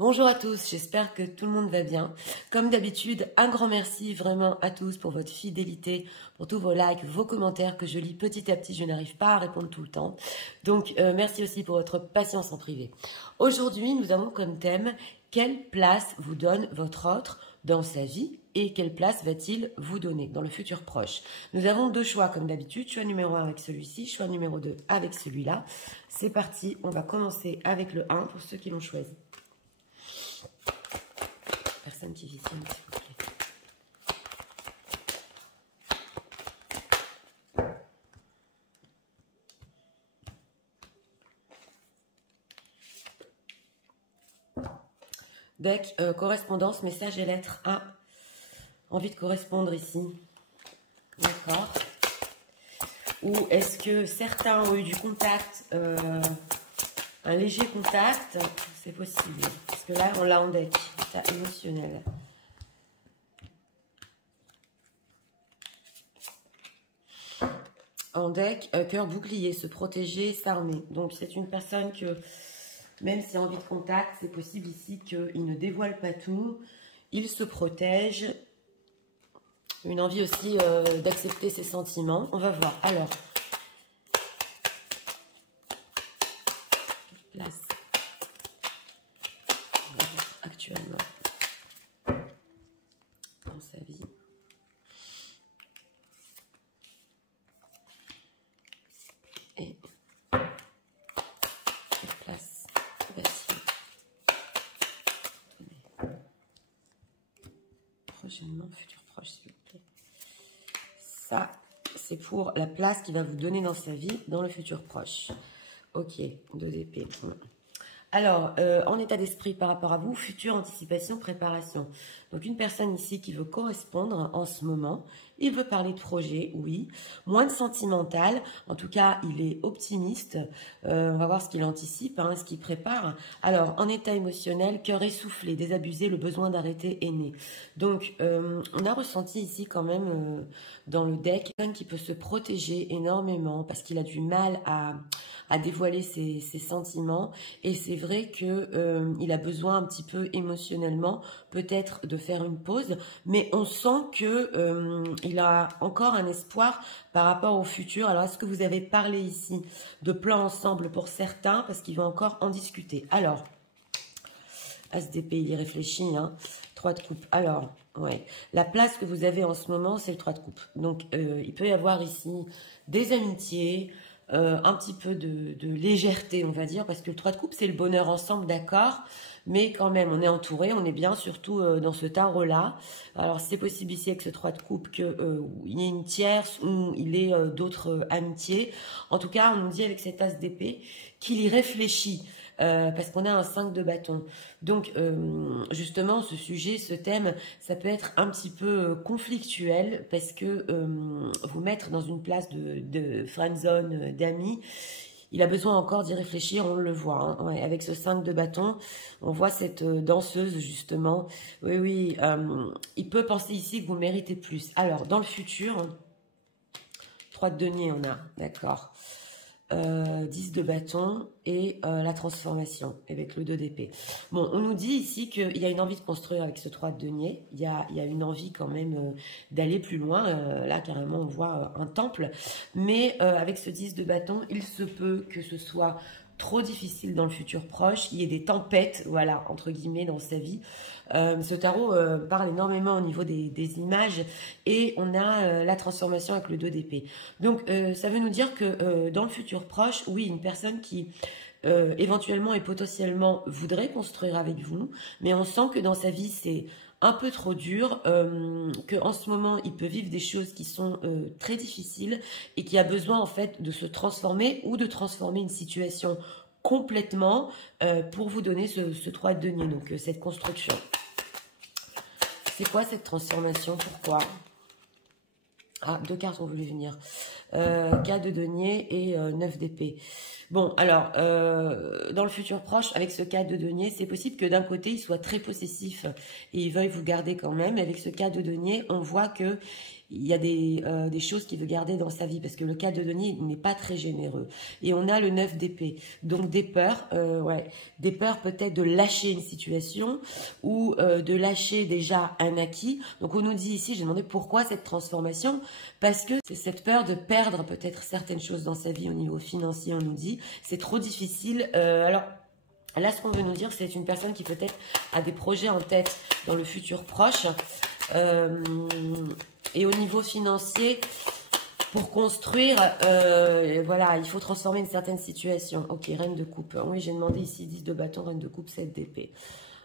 Bonjour à tous, j'espère que tout le monde va bien. Comme d'habitude, un grand merci vraiment à tous pour votre fidélité, pour tous vos likes, vos commentaires que je lis petit à petit. Je n'arrive pas à répondre tout le temps. Donc, merci aussi pour votre patience en privé. Aujourd'hui, nous avons comme thème « Quelle place vous donne votre autre dans sa vie et quelle place va-t-il vous donner dans le futur proche ?» Nous avons deux choix comme d'habitude, choix numéro 1 avec celui-ci, choix numéro 2 avec celui-là. C'est parti, on va commencer avec le 1 pour ceux qui l'ont choisi. Personne qui visionne, s'il vous plaît. Deck, correspondance, message et lettres. Ah, envie de correspondre ici. D'accord. Ou est-ce que certains ont eu du contact, un léger contact? C'est possible. Parce que là, on l'a en deck. État émotionnel. En deck, cœur bouclier, se protéger, s'armer. Donc, c'est une personne que, même s'il a envie de contact, c'est possible ici qu'il ne dévoile pas tout. Il se protège. Une envie aussi d'accepter ses sentiments. On va voir. Alors, place actuellement dans sa vie. Et quelle place va-t-il donner prochainement, futur proche, s'il vous plaît. Ça, c'est pour la place qu'il va vous donner dans sa vie, dans le futur proche. Ok, 2 d'épée. Alors, en état d'esprit par rapport à vous, future, anticipation, préparation. Donc, une personne ici qui veut correspondre en ce moment. Il veut parler de projet, oui. Moins de sentimental. En tout cas, il est optimiste. On va voir ce qu'il anticipe, hein, ce qu'il prépare. Alors, en état émotionnel, cœur essoufflé, désabusé, le besoin d'arrêter est né. Donc, on a ressenti ici quand même dans le deck quelqu'un qui peut se protéger énormément parce qu'il a du mal à dévoiler ses sentiments. Et c'est vrai que il a besoin un petit peu émotionnellement, peut-être de faire une pause, mais on sent que il a encore un espoir par rapport au futur. Alors, est-ce que vous avez parlé ici de plans ensemble pour certains, parce qu'il va encore en discuter. Alors, As d'épée, il y réfléchit, hein. 3 de coupe. Alors, ouais, la place que vous avez en ce moment, c'est le 3 de coupe. Donc, il peut y avoir ici des amitiés, un petit peu de légèreté, on va dire, parce que le 3 de coupe, c'est le bonheur ensemble, d'accord, mais quand même, on est entouré, on est bien, surtout dans ce tarot-là. Alors, c'est possible ici avec ce 3 de coupe qu'il y ait une tierce ou il ait d'autres amitiés. En tout cas, on nous dit avec cet as d'épée qu'il y réfléchit. Parce qu'on a un 5 de bâton. Donc, justement, ce sujet, ce thème, ça peut être un petit peu conflictuel parce que vous mettre dans une place de friendzone, d'amis, il a besoin encore d'y réfléchir, on le voit. Hein, ouais, avec ce 5 de bâton, on voit cette danseuse, justement. Oui, oui, il peut penser ici que vous méritez plus. Alors, dans le futur, 3 de denier, on a, d'accord. 10 de bâton et la transformation avec le 2 d'épée. Bon, on nous dit ici qu'il y a une envie de construire avec ce 3 de denier. Il y a une envie quand même d'aller plus loin. Là, carrément, on voit un temple. Mais avec ce 10 de bâton, il se peut que ce soit trop difficile dans le futur proche, il y ait des tempêtes, voilà, entre guillemets, dans sa vie. Ce tarot parle énormément au niveau des images et on a la transformation avec le 2 d'épée. Donc, ça veut nous dire que dans le futur proche, oui, une personne qui éventuellement et potentiellement voudrait construire avec vous, mais on sent que dans sa vie, c'est un peu trop dur, qu'en ce moment, il peut vivre des choses qui sont très difficiles et qui a besoin en fait de se transformer ou de transformer une situation complètement pour vous donner ce 3 de denier, donc cette construction. C'est quoi cette transformation? Pourquoi? Ah, 2 cartes ont voulu venir. 4 de denier et 9 d'épée. Bon, alors, dans le futur proche, avec ce 4 de denier, c'est possible que d'un côté, il soit très possessif et il veuille vous garder quand même. Avec ce 4 de denier, on voit que il y a des choses qu'il veut garder dans sa vie parce que le 4 de denier n'est pas très généreux. Et on a le 9 d'épée. Donc des peurs, ouais, des peurs peut-être de lâcher une situation ou de lâcher déjà un acquis. Donc on nous dit ici, j'ai demandé pourquoi cette transformation, parce que c'est cette peur de perdre peut-être certaines choses dans sa vie au niveau financier, on nous dit. C'est trop difficile. Alors, là, ce qu'on veut nous dire, c'est une personne qui peut-être a des projets en tête dans le futur proche. Et au niveau financier, pour construire, voilà, il faut transformer une certaine situation. Ok, reine de coupe. Oui, j'ai demandé ici 10 de bâton, reine de coupe, 7 d'épée.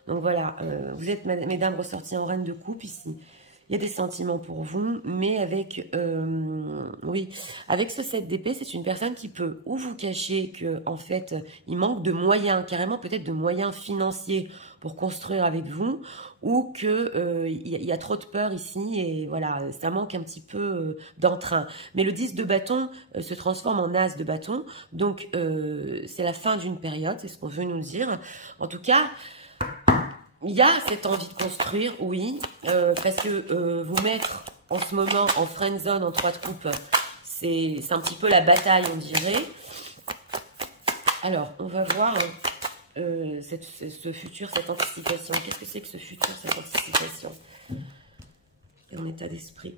Donc voilà, vous êtes, mesdames, ressorties en reine de coupe ici. Il y a des sentiments pour vous, mais avec, oui, avec ce 7 d'épée, c'est une personne qui peut ou vous cacher que, en fait, il manque de moyens, carrément peut-être de moyens financiers pour construire avec vous, ou que il y a trop de peur ici et voilà, ça manque un petit peu d'entrain. Mais le 10 de bâton se transforme en as de bâton, donc c'est la fin d'une période, c'est ce qu'on veut nous dire. En tout cas, il y a cette envie de construire, oui, parce que vous mettre en ce moment en friend zone, en 3 de coupe, c'est un petit peu la bataille, on dirait. Alors, on va voir ce futur, cette anticipation. Qu'est-ce que c'est que ce futur, cette anticipation? En état d'esprit.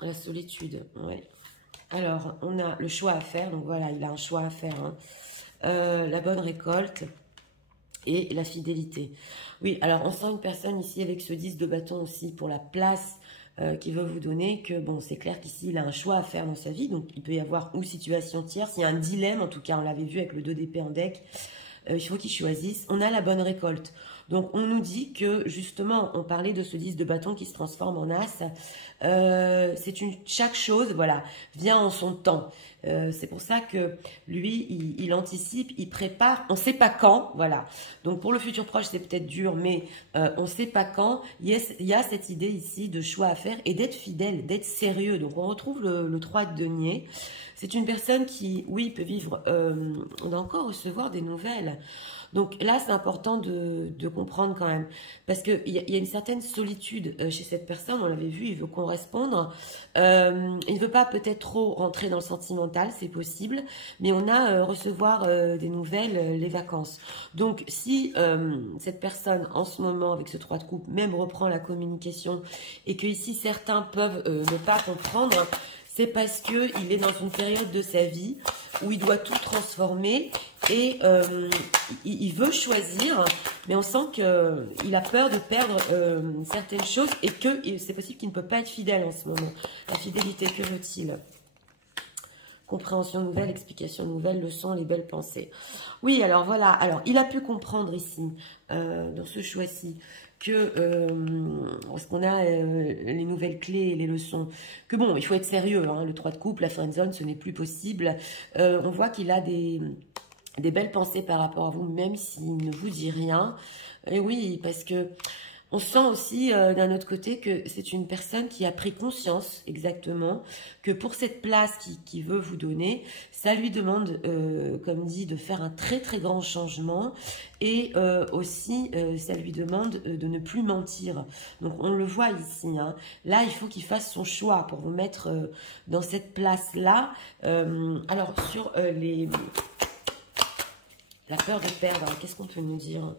La solitude, ouais. Alors, on a le choix à faire. Donc voilà, il a un choix à faire. Hein. La bonne récolte et la fidélité. Oui, alors on sent une personne ici avec ce 10 de bâton aussi pour la place qui veut vous donner que, bon, c'est clair qu'ici, il a un choix à faire dans sa vie. Donc, il peut y avoir ou situation tierce. Il y a un dilemme, en tout cas, on l'avait vu avec le 2 d'épée en deck. Il faut qu'il choisisse. On a la bonne récolte. Donc, on nous dit que, justement, on parlait de ce 10 de bâton qui se transforme en as. Chaque chose, voilà, vient en son temps. C'est pour ça que lui, il anticipe, il prépare. On ne sait pas quand, voilà. Donc, pour le futur proche, c'est peut-être dur, mais on ne sait pas quand. Il y a cette idée ici de choix à faire et d'être fidèle, d'être sérieux. Donc, on retrouve le 3 de denier. C'est une personne qui, oui, peut vivre, on va encore recevoir des nouvelles. Donc là, c'est important de comprendre quand même. Parce qu'il y a une certaine solitude chez cette personne, on l'avait vu, il veut correspondre. Il ne veut pas peut-être trop rentrer dans le sentimental, c'est possible. Mais on a recevoir des nouvelles, les vacances. Donc si cette personne, en ce moment, avec ce 3 de coupe, même reprend la communication, et que ici, certains peuvent ne pas comprendre, c'est parce qu'il est dans une période de sa vie où il doit tout transformer et il veut choisir, mais on sent qu'il a peur de perdre certaines choses et que c'est possible qu'il ne peut pas être fidèle en ce moment. La fidélité, que veut-il? Compréhension nouvelle, explication nouvelle, leçon, les belles pensées. Oui, alors voilà, alors il a pu comprendre ici, dans ce choix-ci, que, parce qu'on a les nouvelles clés et les leçons, que bon, il faut être sérieux, hein, le 3 de coupe, la friendzone, ce n'est plus possible. On voit qu'il a des belles pensées par rapport à vous, même s'il ne vous dit rien. Et oui, parce que on sent aussi d'un autre côté que c'est une personne qui a pris conscience exactement que pour cette place qu'il veut vous donner, ça lui demande, comme dit, de faire un très très grand changement et aussi ça lui demande de ne plus mentir. Donc on le voit ici, hein. Là il faut qu'il fasse son choix pour vous mettre dans cette place-là. Alors sur la peur de perdre, qu'est-ce qu'on peut nous dire ?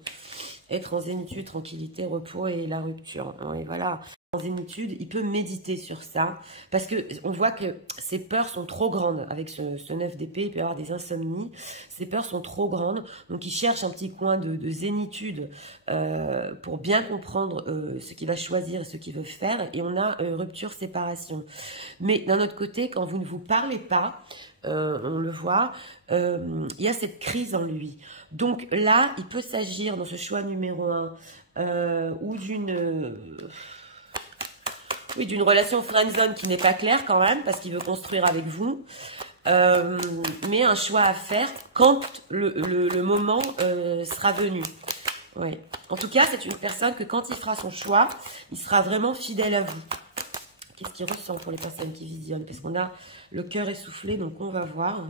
Être en zénitude, tranquillité, repos et la rupture. Et voilà, en zénitude, il peut méditer sur ça parce que on voit que ses peurs sont trop grandes. Avec ce 9 d'épée, il peut y avoir des insomnies. Ses peurs sont trop grandes, donc il cherche un petit coin de zénitude pour bien comprendre ce qu'il va choisir et ce qu'il veut faire. Et on a rupture, séparation. Mais d'un autre côté, quand vous ne vous parlez pas, on le voit, il y a cette crise en lui. Donc là, il peut s'agir dans ce choix numéro 1 ou d'une relation friendzone qui n'est pas claire quand même, parce qu'il veut construire avec vous. Mais un choix à faire quand le moment sera venu. Ouais. En tout cas, c'est une personne que quand il fera son choix, il sera vraiment fidèle à vous. Qu'est-ce qu'il ressent pour les personnes qui visionnent? Parce qu'on a le cœur essoufflé, donc on va voir.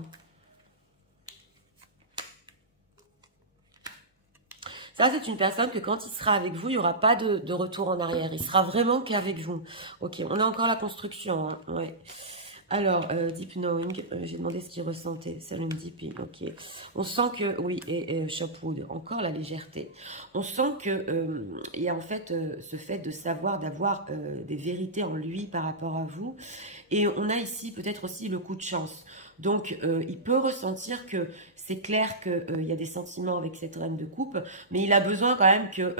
Ça, c'est une personne que quand il sera avec vous, il n'y aura pas de retour en arrière. Il sera vraiment qu'avec vous. Ok, on a encore la construction. Hein. Ouais. Alors, Deep Knowing, j'ai demandé ce qu'il ressentait. Serendipity, ok. On sent que, oui, et Shopwood, encore la légèreté. On sent que il y a en fait ce fait de savoir, d'avoir des vérités en lui par rapport à vous. Et on a ici peut-être aussi le coup de chance. Donc, il peut ressentir que c'est clair qu'il y a des sentiments avec cette reine de coupe, mais il a besoin quand même que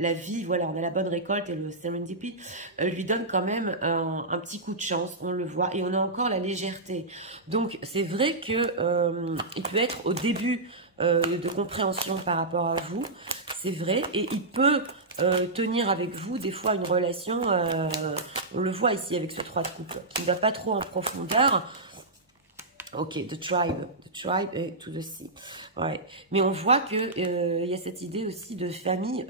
la vie, voilà, on a la bonne récolte et le serendipity lui donne quand même un petit coup de chance, on le voit, et on a encore la légèreté. Donc, c'est vrai que il peut être au début de compréhension par rapport à vous, c'est vrai, et il peut tenir avec vous des fois une relation, on le voit ici avec ce 3 de coupe, qui ne va pas trop en profondeur. Ok, the tribe et to the sea. Ouais. Mais on voit que il y a cette idée aussi de famille,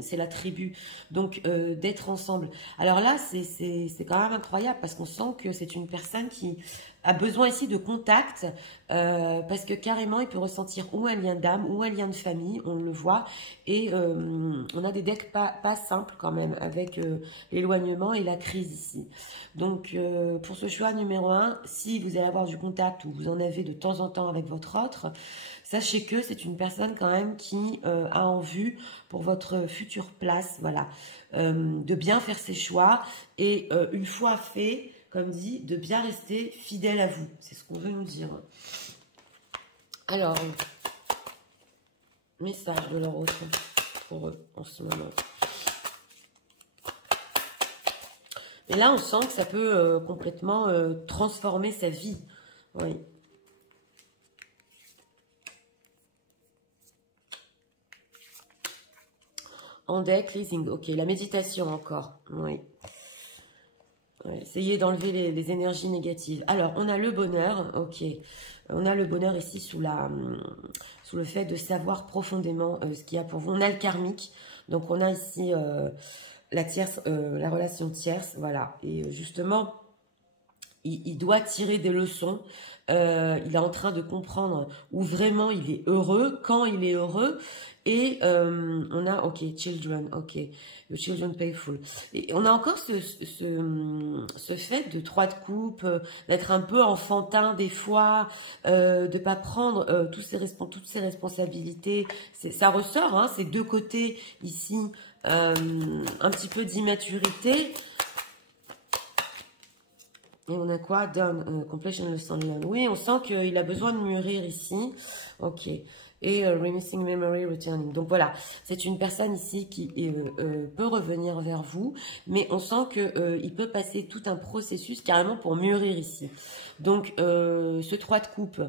c'est la tribu, donc d'être ensemble. Alors là, c'est quand même incroyable parce qu'on sent que c'est une personne qui a besoin ici de contact, parce que carrément il peut ressentir ou un lien d'âme ou un lien de famille, on le voit, et on a des decks pas simples quand même avec l'éloignement et la crise ici. Donc pour ce choix numéro 1, si vous allez avoir du contact ou vous en avez de temps en temps avec votre autre, sachez que c'est une personne quand même qui a en vue pour votre future place, voilà, de bien faire ses choix et une fois fait, comme dit, de bien rester fidèle à vous. C'est ce qu'on veut nous dire. Alors, message de leur autre pour eux en ce moment. Et là, on sent que ça peut complètement transformer sa vie. Oui. En deck, leasing. Ok, la méditation encore. Oui. Ouais, essayez d'enlever les énergies négatives. Alors, on a le bonheur. Ok. On a le bonheur ici sous le fait de savoir profondément ce qu'il y a pour vous. On a le karmique. Donc, on a ici la tierce, la relation tierce. Voilà. Et justement, il doit tirer des leçons. Il est en train de comprendre où vraiment il est heureux, quand il est heureux. Et on a, ok, children, ok, the children payful. Et on a encore ce fait de 3 de coupe, d'être un peu enfantin des fois, de pas prendre toutes ces responsabilités. Ça ressort, hein, ces deux côtés ici, un petit peu d'immaturité. Et on a quoi? Done, completion lesson learned. Oui, on sent qu'il a besoin de mûrir ici. Ok. Et remissing memory returning. Donc voilà, c'est une personne ici qui peut revenir vers vous, mais on sent que il peut passer tout un processus carrément pour mûrir ici. Donc ce 3 de coupe,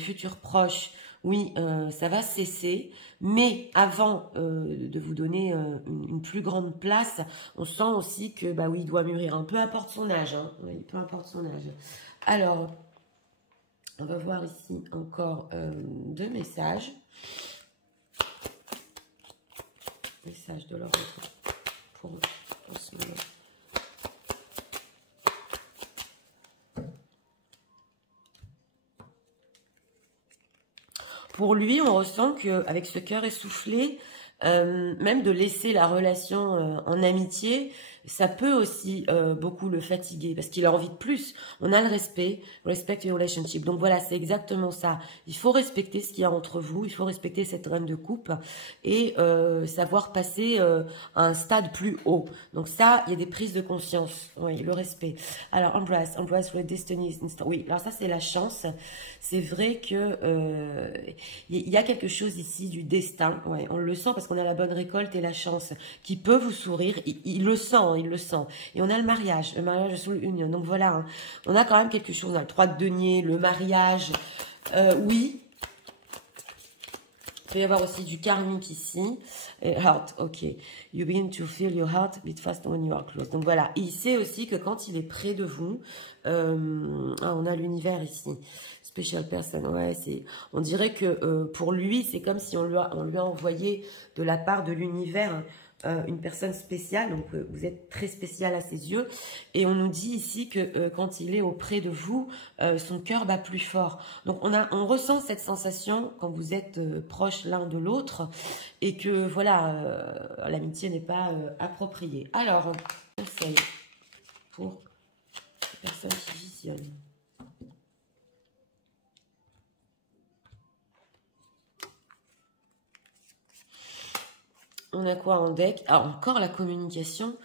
futur proche, oui, ça va cesser, mais avant de vous donner une plus grande place, on sent aussi que, bah oui, il doit mûrir, hein, peu importe son âge, hein, oui, peu importe son âge. Alors, on va voir ici encore 2 messages. Message de leur pour eux, en ce moment. Pour lui, on ressent qu'avec ce cœur essoufflé, même de laisser la relation en amitié, ça peut aussi beaucoup le fatiguer parce qu'il a envie de plus. On a le respect, respect your relationship. Donc voilà, c'est exactement ça. Il faut respecter ce qu'il y a entre vous, il faut respecter cette reine de coupe et savoir passer à un stade plus haut. Donc ça, il y a des prises de conscience. Oui, le respect. Alors, embrace your destiny. Oui, alors ça, c'est la chance. C'est vrai que il y a quelque chose ici du destin. Ouais, on le sent parce qu'on a la bonne récolte et la chance qui peut vous sourire. Il le sent, hein, il le sent. Et on a le mariage sous l'union. Donc voilà, hein, on a quand même quelque chose. On a le 3 de denier, le mariage. Oui, Il peut y avoir aussi du karmique ici. Et heart, ok. You begin to feel your heart beat fast when you are close. Donc voilà, il sait aussi que quand il est près de vous, on a l'univers ici. Special person, ouais, on dirait que pour lui, c'est comme si on lui a envoyé de la part de l'univers une personne spéciale, donc vous êtes très spécial à ses yeux, et on nous dit ici que quand il est auprès de vous, son cœur bat plus fort. Donc on ressent cette sensation quand vous êtes proches l'un de l'autre, et que voilà, l'amitié n'est pas appropriée. Alors, conseil pour les personnes qui visionnent. On a quoi en deck? Ah, encore la communication.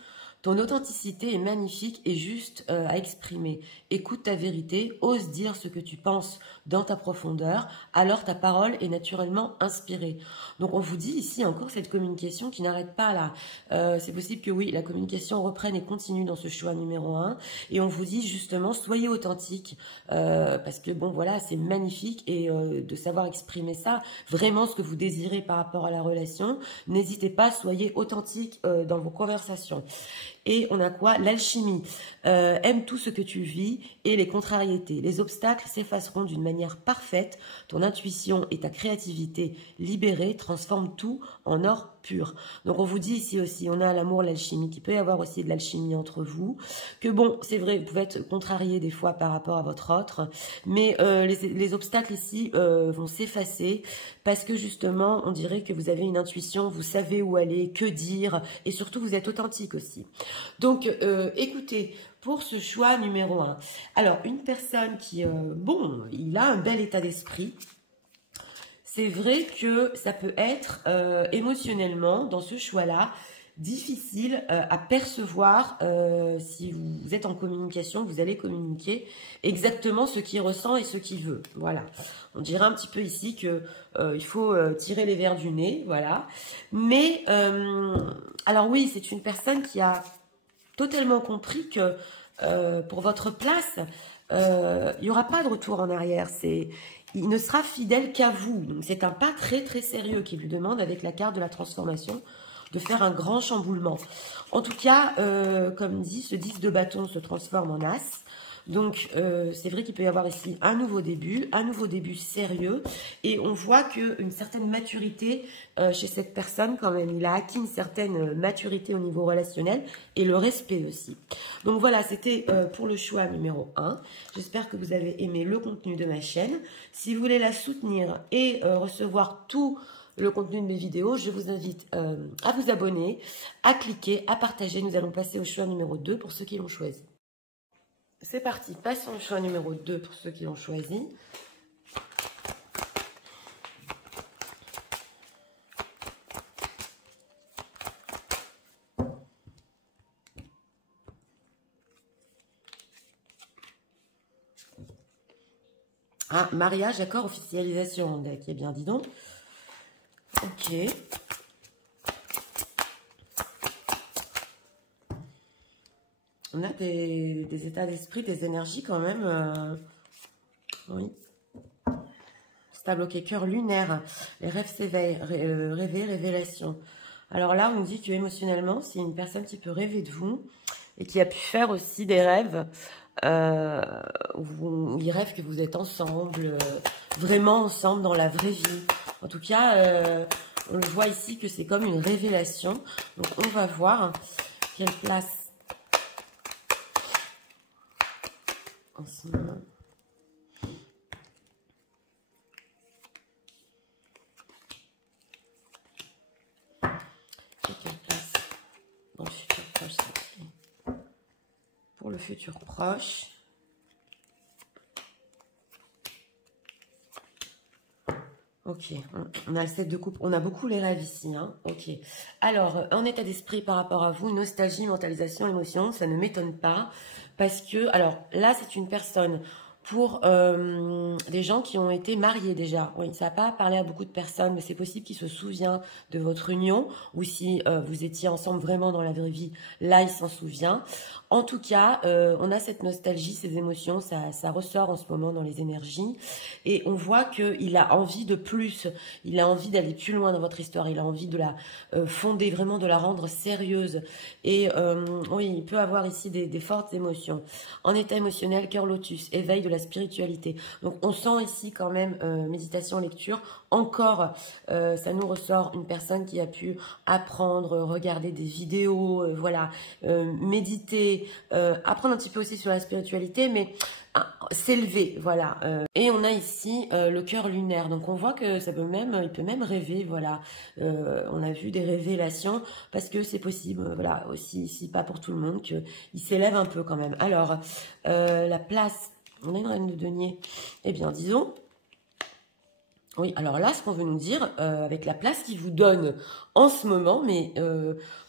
Ton authenticité est magnifique et juste à exprimer. Écoute ta vérité, ose dire ce que tu penses dans ta profondeur, alors ta parole est naturellement inspirée. Donc on vous dit ici encore cette communication qui n'arrête pas là. C'est possible que oui, la communication reprenne et continue dans ce choix numéro 1. Et on vous dit justement, soyez authentique, parce que bon voilà, c'est magnifique et de savoir exprimer ça, vraiment ce que vous désirez par rapport à la relation. N'hésitez pas, soyez authentique dans vos conversations. Et on a quoi? L'alchimie. Aime tout ce que tu vis et les contrariétés. Les obstacles s'effaceront d'une manière parfaite. Ton intuition et ta créativité libérées transforment tout en or pur. Donc on vous dit ici aussi, on a l'amour, l'alchimie, qu'il peut y avoir aussi de l'alchimie entre vous. Que bon, c'est vrai, vous pouvez être contrarié des fois par rapport à votre autre. Mais les obstacles ici vont s'effacer parce que justement, on dirait que vous avez une intuition, vous savez où aller, que dire. Et surtout, vous êtes authentique aussi. Donc, écoutez, pour ce choix numéro 1, alors, une personne qui, bon, il a un bel état d'esprit, c'est vrai que ça peut être émotionnellement, dans ce choix-là, difficile à percevoir si vous êtes en communication, vous allez communiquer exactement ce qu'il ressent et ce qu'il veut. Voilà. On dirait un petit peu ici que il faut tirer les verres du nez, voilà. Mais, alors oui, c'est une personne qui a totalement compris que pour votre place, il n'y aura pas de retour en arrière. Il ne sera fidèle qu'à vous. Donc c'est un pas très très sérieux qui lui demande avec la carte de la transformation de faire un grand chamboulement. En tout cas, comme dit, ce 10 de bâton se transforme en as. Donc, c'est vrai qu'il peut y avoir ici un nouveau début sérieux. Et on voit qu'une certaine maturité chez cette personne, quand même, il a acquis une certaine maturité au niveau relationnel et le respect aussi. Donc voilà, c'était pour le choix numéro 1. J'espère que vous avez aimé le contenu de ma chaîne. Si vous voulez la soutenir et recevoir tout le contenu de mes vidéos, je vous invite à vous abonner, à cliquer, à partager. Nous allons passer au choix numéro 2 pour ceux qui l'ont choisi. C'est parti, passons au choix numéro 2 pour ceux qui l'ont choisi. Ah, mariage, accord, officialisation. Deck, eh bien, dis donc. Ok. On a des états d'esprit, des énergies quand même. Oui. Stable, ok. Cœur lunaire. Les rêves s'éveillent. Rêver, révélation. Alors là, on nous dit que émotionnellement, c'est une personne qui peut rêver de vous et qui a pu faire aussi des rêves où il rêve que vous êtes ensemble, vraiment ensemble dans la vraie vie. En tout cas, on le voit ici que c'est comme une révélation. Donc, on va voir quelle place en ce moment. Quelle place dans le futur proche, pour le futur proche. Ok, on a le 7 de coupe, on a beaucoup les rêves ici, hein. Ok, alors, un état d'esprit par rapport à vous, nostalgie, mentalisation, émotion, ça ne m'étonne pas, parce que, alors, là, c'est une personne, pour des gens qui ont été mariés déjà. Oui, ça n'a pas parlé à beaucoup de personnes, mais c'est possible qu'ils se souviennent de votre union, ou si vous étiez ensemble vraiment dans la vraie vie, là, il s'en souvient. En tout cas, on a cette nostalgie, ces émotions, ça ressort en ce moment dans les énergies, et on voit qu'il a envie de plus, il a envie d'aller plus loin dans votre histoire, il a envie de la fonder, vraiment de la rendre sérieuse, et oui, il peut avoir ici des fortes émotions. En état émotionnel, cœur lotus, éveil de la spiritualité. Donc on sent ici quand même méditation, lecture. Encore, ça nous ressort une personne qui a pu apprendre, regarder des vidéos, voilà, méditer, apprendre un petit peu aussi sur la spiritualité, mais s'élever, voilà. Et on a ici le cœur lunaire. Donc on voit que ça peut même, il peut même rêver, voilà. On a vu des révélations parce que c'est possible, voilà, aussi ici pas pour tout le monde, qu'il s'élève un peu quand même. Alors la place. On a une reine de denier. Eh bien, disons, oui, alors là, ce qu'on veut nous dire, avec la place qu'il vous donne en ce moment, mais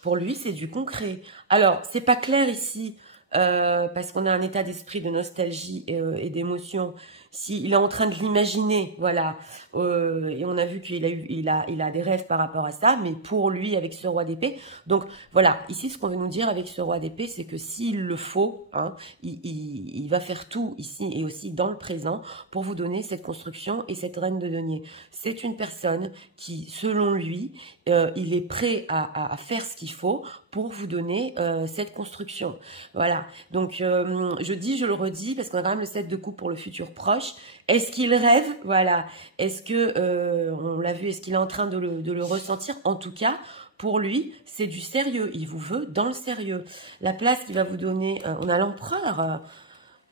pour lui, c'est du concret. Alors, c'est pas clair ici, parce qu'on a un état d'esprit de nostalgie et d'émotion. S'il est en train de l'imaginer, voilà, et on a vu qu'il a des rêves par rapport à ça, mais pour lui, avec ce roi d'épée. Donc, voilà, ici, ce qu'on veut nous dire avec ce roi d'épée, c'est que s'il le faut, hein, il va faire tout ici et aussi dans le présent pour vous donner cette construction et cette reine de denier. C'est une personne qui, selon lui, il est prêt à faire ce qu'il faut pour vous donner cette construction. Voilà, donc je le redis, parce qu'on a quand même le 7 de coupe pour le futur proche. Est-ce qu'il rêve? Voilà. Est-ce que, on l'a vu, est-ce qu'il est en train de le ressentir? En tout cas, pour lui, c'est du sérieux. Il vous veut dans le sérieux. La place qu'il va vous donner, on a l'empereur,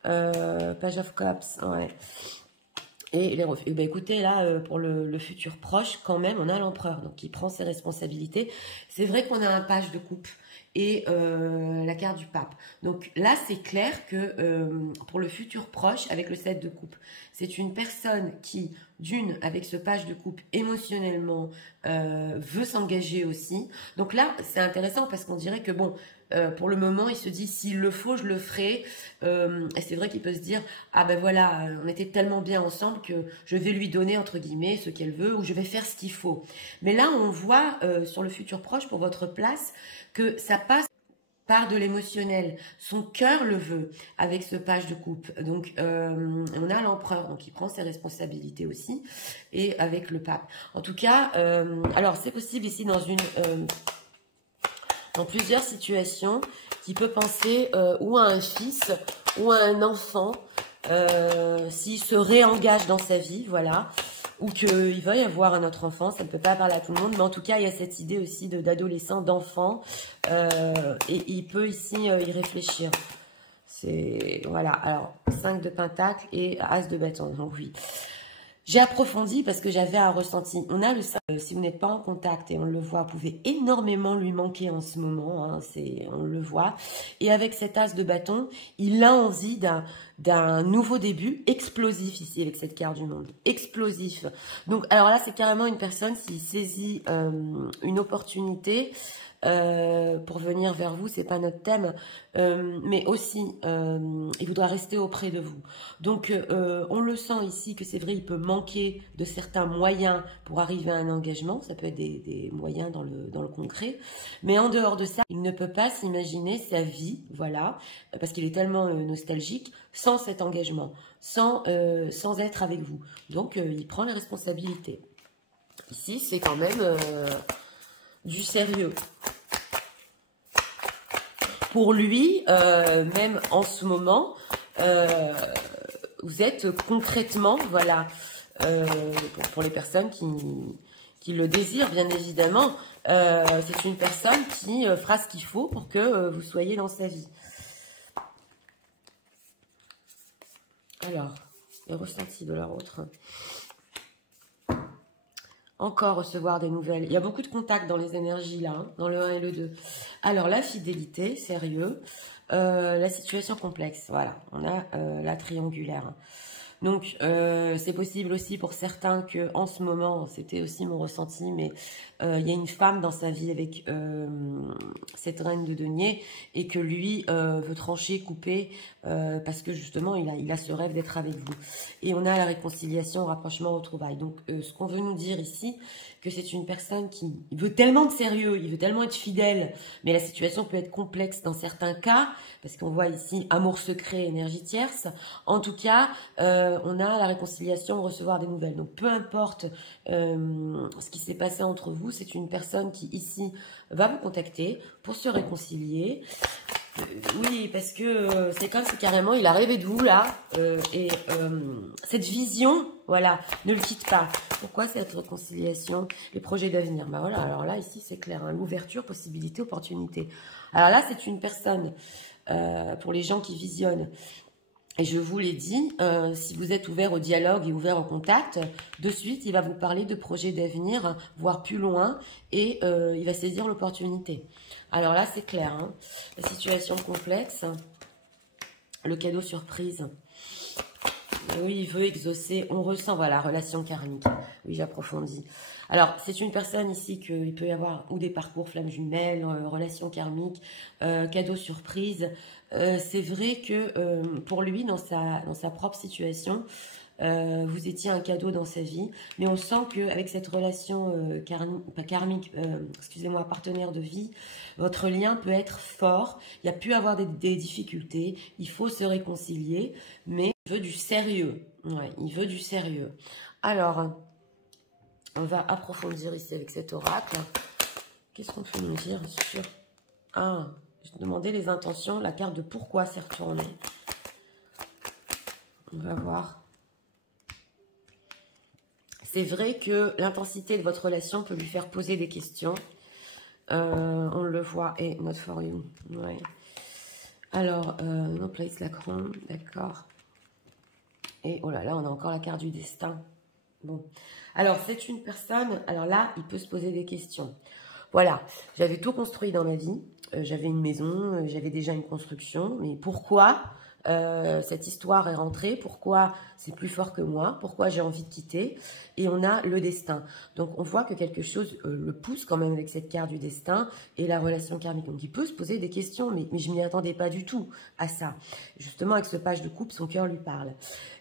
Page of Cups, ouais. Et les refus. Ben écoutez, là, pour le futur proche, quand même, on a l'empereur. Donc, il prend ses responsabilités. C'est vrai qu'on a un page de coupe et la carte du pape. Donc là, c'est clair que pour le futur proche, avec le 7 de coupe, c'est une personne qui, d'une, avec ce page de coupe, émotionnellement, veut s'engager aussi. Donc là, c'est intéressant parce qu'on dirait que, bon, pour le moment, il se dit, s'il le faut, je le ferai. Et c'est vrai qu'il peut se dire, ah ben voilà, on était tellement bien ensemble que je vais lui donner, entre guillemets, ce qu'elle veut, ou je vais faire ce qu'il faut. Mais là, on voit sur le futur proche, pour votre place, que ça passe par de l'émotionnel. Son cœur le veut avec ce page de coupe. Donc, on a l'empereur, donc il prend ses responsabilités aussi, et avec le pape. En tout cas, alors c'est possible ici dans plusieurs situations, qui peut penser ou à un fils ou à un enfant, s'il se réengage dans sa vie, voilà, ou qu'il va y avoir un autre enfant, ça ne peut pas parler à tout le monde, mais en tout cas, il y a cette idée aussi d'adolescent, d'enfant, et il peut ici y réfléchir. C'est, voilà, alors, 5 de pentacle et As de bâton, donc oui. J'ai approfondi parce que j'avais un ressenti. On a le si vous n'êtes pas en contact et on le voit, vous pouvez énormément lui manquer en ce moment, hein, on le voit. Et avec cet as de bâton, il a envie d'un nouveau début explosif ici avec cette carte du monde. Explosif. Donc alors là, c'est carrément une personne qui saisit une opportunité pour venir vers vous, c'est pas notre thème, mais aussi il voudra rester auprès de vous. Donc on le sent ici que c'est vrai, il peut manquer de certains moyens pour arriver à un engagement, ça peut être des moyens dans le concret, mais en dehors de ça, il ne peut pas s'imaginer sa vie, voilà, parce qu'il est tellement nostalgique, sans cet engagement, sans être avec vous. Donc il prend les responsabilités. Ici, c'est quand même du sérieux. Pour lui, même en ce moment, vous êtes concrètement, voilà, pour les personnes qui le désirent, bien évidemment, c'est une personne qui fera ce qu'il faut pour que vous soyez dans sa vie. Alors, les ressentis de leur autre. Encore recevoir des nouvelles. Il y a beaucoup de contacts dans les énergies là, hein, dans le 1 et le 2. Alors, la fidélité, sérieux. La situation complexe, voilà. On a la triangulaire. Donc, c'est possible aussi pour certains que en ce moment, c'était aussi mon ressenti, mais il y a une femme dans sa vie avec cette reine de denier et que lui veut trancher, couper parce que justement, il a ce rêve d'être avec vous. Et on a la réconciliation, rapprochement, retrouvailles. Donc, ce qu'on veut nous dire ici, que c'est une personne qui veut tellement de sérieux, il veut tellement être fidèle, mais la situation peut être complexe dans certains cas, parce qu'on voit ici amour secret, énergie tierce. En tout cas, on a la réconciliation, recevoir des nouvelles. Donc, peu importe ce qui s'est passé entre vous, c'est une personne qui, ici, va vous contacter pour se réconcilier. Oui, parce que c'est comme si carrément il a rêvé de vous là, et cette vision, voilà, ne le quitte pas. Pourquoi cette réconciliation, les projets d'avenir? Ben voilà, alors là, ici, c'est clair, hein, l'ouverture, possibilité, opportunité. Alors là, c'est une personne, pour les gens qui visionnent, et je vous l'ai dit, si vous êtes ouvert au dialogue et ouvert au contact, de suite, il va vous parler de projets d'avenir, voire plus loin, et il va saisir l'opportunité. Alors là, c'est clair, hein, la situation complexe, le cadeau surprise. Oui, il veut exaucer, on ressent, voilà, relation karmique. Oui, j'approfondis. Alors, c'est une personne ici qu'il peut y avoir ou des parcours flammes jumelles, relation karmique, cadeau surprise. C'est vrai que pour lui, dans sa propre situation, vous étiez un cadeau dans sa vie, mais on sent qu'avec cette relation karmique, excusez-moi, partenaire de vie, votre lien peut être fort, il y a pu avoir des difficultés, il faut se réconcilier, mais il veut du sérieux, ouais, il veut du sérieux. Alors, on va approfondir ici avec cet oracle. Qu'est-ce qu'on peut nous dire sur... Ah, je demandais les intentions, la carte de pourquoi s'est retournée. On va voir. C'est vrai que l'intensité de votre relation peut lui faire poser des questions. On le voit. Et not for you. Ouais. Alors, no place la crown. D'accord. Et oh là là, on a encore la carte du destin. Bon. Alors, c'est une personne. Alors là, il peut se poser des questions. Voilà. J'avais tout construit dans ma vie. J'avais une maison. J'avais déjà une construction. Mais pourquoi cette histoire est rentrée, pourquoi c'est plus fort que moi, pourquoi j'ai envie de quitter, et on a le destin. Donc on voit que quelque chose le pousse quand même avec cette carte du destin et la relation karmique. Donc il peut se poser des questions, mais je m'y attendais pas du tout à ça. Justement avec ce page de coupe, son cœur lui parle.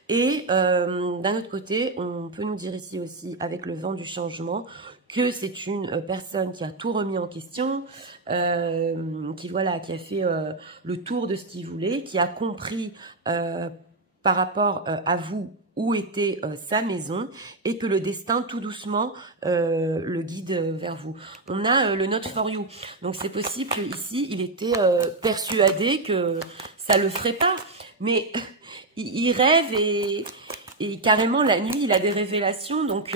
Et d'un autre côté, on peut nous dire ici aussi, avec le vent du changement, que c'est une personne qui a tout remis en question, qui a fait le tour de ce qu'il voulait, qui a compris par rapport à vous où était sa maison et que le destin tout doucement le guide vers vous. On a le Not for You. Donc c'est possible qu'ici il était persuadé que ça le ferait pas, mais il rêve et carrément, la nuit, il a des révélations, donc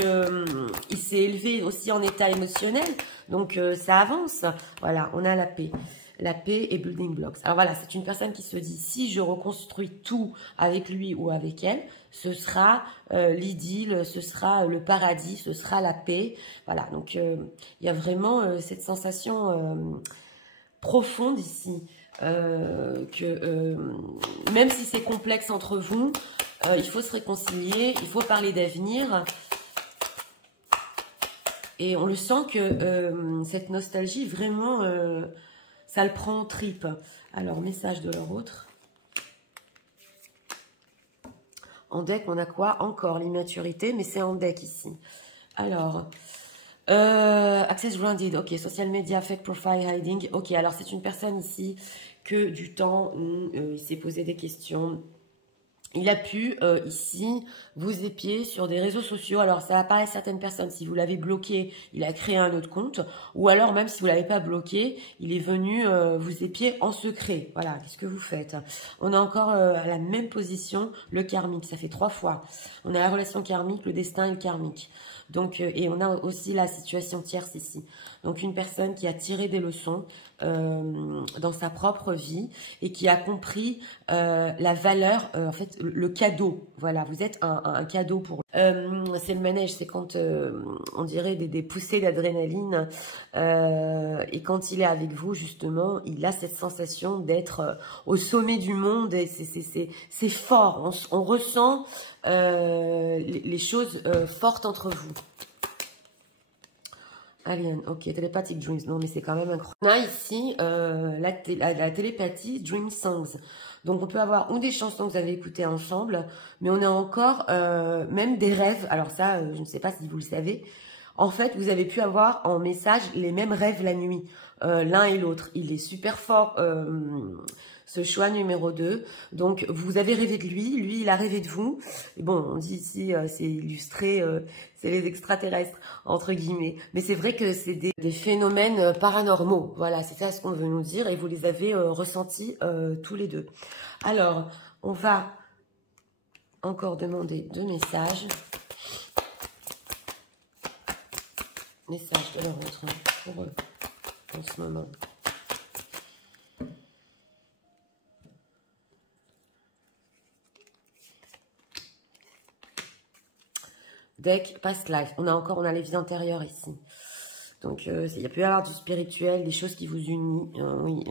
il s'est élevé aussi en état émotionnel, donc ça avance. Voilà, on a la paix. La paix et building blocks. Alors voilà, c'est une personne qui se dit, si je reconstruis tout avec lui ou avec elle, ce sera l'idylle, ce sera le paradis, ce sera la paix. Voilà, donc il y a vraiment cette sensation profonde ici, que même si c'est complexe entre vous, il faut se réconcilier, il faut parler d'avenir. Et on le sent que cette nostalgie, vraiment, ça le prend en tripe. Alors, message de leur autre. En deck, on a quoi? Encore l'immaturité, mais c'est en deck ici. Alors, access granted, ok, social media, fake profile, hiding. Ok, alors c'est une personne ici que du temps où il s'est posé des questions. Il a pu, ici, vous épier sur des réseaux sociaux. Alors, ça apparaît à certaines personnes. Si vous l'avez bloqué, il a créé un autre compte. Ou alors, même si vous ne l'avez pas bloqué, il est venu vous épier en secret. Voilà, qu'est-ce que vous faites? On a encore à la même position le karmique. Ça fait 3 fois. On a la relation karmique, le destin et le karmique. Donc, et on a aussi la situation tierce ici. Donc, une personne qui a tiré des leçons, dans sa propre vie et qui a compris la valeur, en fait, le cadeau. Voilà, vous êtes un cadeau pour c'est le manège, c'est quand on dirait des poussées d'adrénaline et quand il est avec vous, justement, il a cette sensation d'être au sommet du monde et c'est fort, on ressent les choses fortes entre vous. Alien, ok, Telepathic Dreams, non mais c'est quand même incroyable. On a ici la télépathie Dream Songs. Donc on peut avoir ou des chansons que vous avez écoutées ensemble, mais on a encore même des rêves. Alors ça, je ne sais pas si vous le savez. En fait, vous avez pu avoir en message les mêmes rêves la nuit, l'un et l'autre. Il est super fort, ce choix numéro 2. Donc, vous avez rêvé de lui il a rêvé de vous. Et bon, on dit ici, c'est illustré, c'est les extraterrestres, entre guillemets. Mais c'est vrai que c'est des phénomènes paranormaux. Voilà, c'est ça ce qu'on veut nous dire. Et vous les avez ressentis tous les deux. Alors, on va encore demander 2 messages. Message de leur rentrée pour eux en ce moment. Deck Past Life. On a les vies antérieures ici. Donc, il y a pu y avoir du spirituel, des choses qui vous unissent. Oui.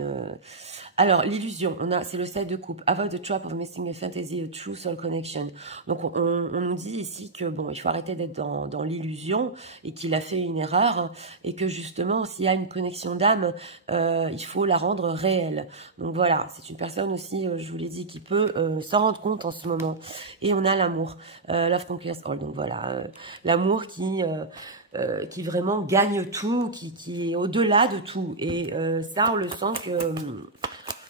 Alors, l'illusion, c'est le 7 de coupe. Avoid the trap of missing a fantasy, a true soul connection. Donc, on nous dit ici que, bon, il faut arrêter d'être dans l'illusion et qu'il a fait une erreur et que, justement, s'il y a une connexion d'âme, il faut la rendre réelle. Donc, voilà, c'est une personne aussi, je vous l'ai dit, qui peut s'en rendre compte en ce moment. Et on a l'amour. Love conquers all. Donc, voilà, l'amour qui vraiment gagne tout, qui est au-delà de tout. Et ça, on le sent que...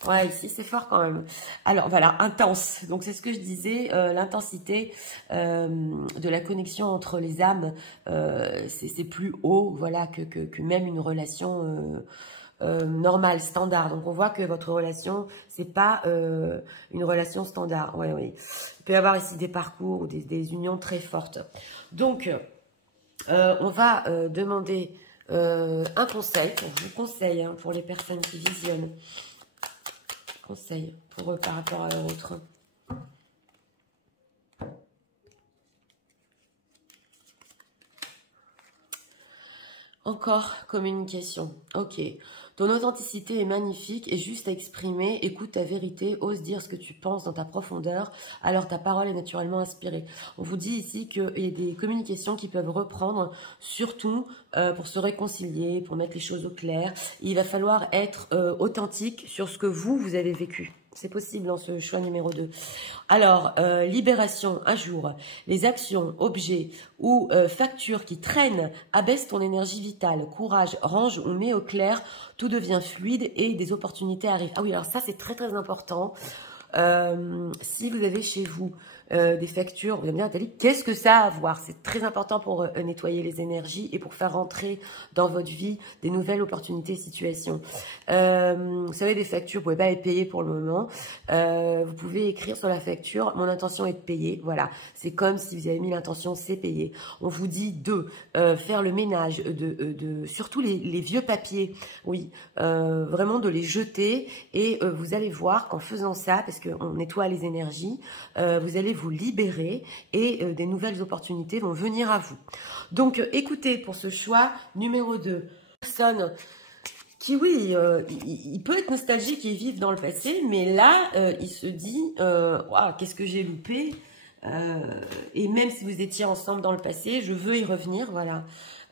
ouais, ici, c'est fort quand même. Alors, voilà, intense. Donc, c'est ce que je disais, l'intensité de la connexion entre les âmes, c'est plus haut, voilà, que même une relation normale, standard. Donc, on voit que votre relation, c'est pas une relation standard. Ouais, oui. Il peut y avoir ici des parcours ou des unions très fortes. Donc... on va demander un conseil, je vous conseille hein, pour les personnes qui visionnent, conseil pour eux par rapport à l'autre. Encore communication, ok. Ton authenticité est magnifique et juste à exprimer, écoute ta vérité, ose dire ce que tu penses dans ta profondeur, alors ta parole est naturellement inspirée. On vous dit ici qu'il y a des communications qui peuvent reprendre, surtout pour se réconcilier, pour mettre les choses au clair. Il va falloir être authentique sur ce que vous avez vécu. C'est possible dans ce choix numéro 2. Alors, libération, un jour. Les actions, objets ou factures qui traînent abaissent ton énergie vitale. Courage, range ou mets au clair. Tout devient fluide et des opportunités arrivent. Ah oui, alors ça, c'est très, très important. Si vous avez chez vous des factures, vous allez me dire, Nathalie, qu'est-ce que ça a à voir? C'est très important pour nettoyer les énergies et pour faire rentrer dans votre vie des nouvelles opportunités et situations. Vous savez, des factures, vous pouvez pas les payer pour le moment. Vous pouvez écrire sur la facture, mon intention est de payer. Voilà, c'est comme si vous avez mis l'intention, c'est payé. On vous dit de faire le ménage, surtout les vieux papiers, oui, vraiment de les jeter et vous allez voir qu'en faisant ça, parce qu'on nettoie les énergies, vous allez vous libérer et des nouvelles opportunités vont venir à vous. Donc, écoutez, pour ce choix numéro 2, personne qui, oui, il peut être nostalgique et vivre dans le passé, mais là, il se dit, wow, qu'est-ce que j'ai loupé et même si vous étiez ensemble dans le passé, je veux y revenir, voilà.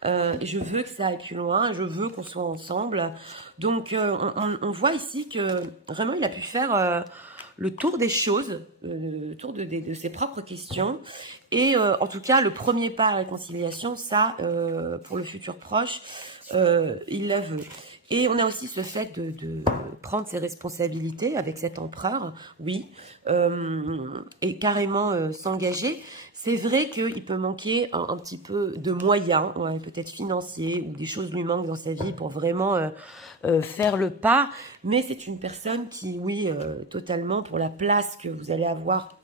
Je veux que ça aille plus loin, je veux qu'on soit ensemble. Donc, on voit ici que vraiment, il a pu faire le tour des choses, le tour de ses propres questions. Et en tout cas, le premier pas à la réconciliation, ça, pour le futur proche, il la veut. Et on a aussi ce fait de prendre ses responsabilités avec cet empereur, oui, et carrément s'engager. C'est vrai qu'il peut manquer un petit peu de moyens, ouais, peut-être financiers, ou des choses lui manquent dans sa vie pour vraiment faire le pas. Mais c'est une personne qui, oui, totalement, pour la place que vous allez avoir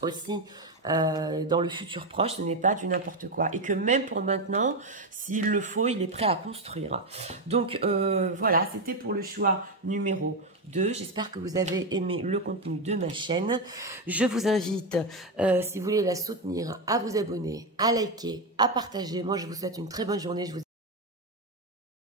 aussi dans le futur proche, ce n'est pas du n'importe quoi. Et que même pour maintenant, s'il le faut, il est prêt à construire. Donc voilà, c'était pour le choix numéro 2. J'espère que vous avez aimé le contenu de ma chaîne. Je vous invite, si vous voulez la soutenir, à vous abonner, à liker, à partager. Moi, je vous souhaite une très bonne journée. Je vous